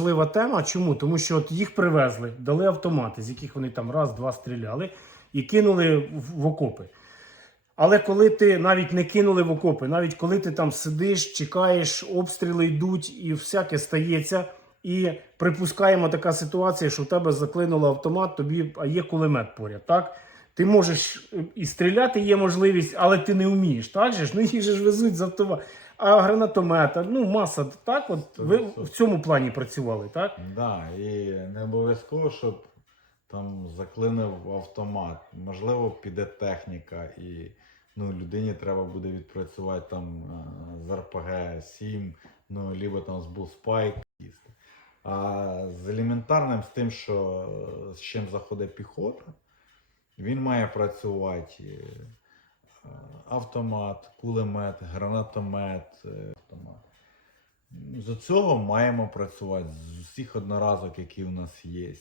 важлива тема. Чому? Тому що от їх привезли, дали автомати, з яких вони там раз-два стріляли, і кинули в, окопи. Але коли ти навіть не кинули в окопи, навіть коли ти там сидиш, чекаєш, обстріли йдуть і всяке стається. І припускаємо така ситуація, що в тебе заклинуло автомат, тобі а є кулемет поряд. Так? Ти можеш е, і стріляти, є можливість, але ти не вмієш. Так же ж? Ну їх же ж везуть з автомат. А гранатомета, ну маса. Так, от ви в цьому плані працювали, так? Да, і не обов'язково, щоб там заклинив автомат. Можливо, піде техніка, і ну, людині треба буде відпрацювати там е, з РПГ 7, ну, либо там з їсти. А з елементарним, з тим, що е, з чим заходить піхота, він має працювати е, автомат, кулемет, гранатомет, е, автомат. З цього маємо працювати з усіх одноразок, які у нас є.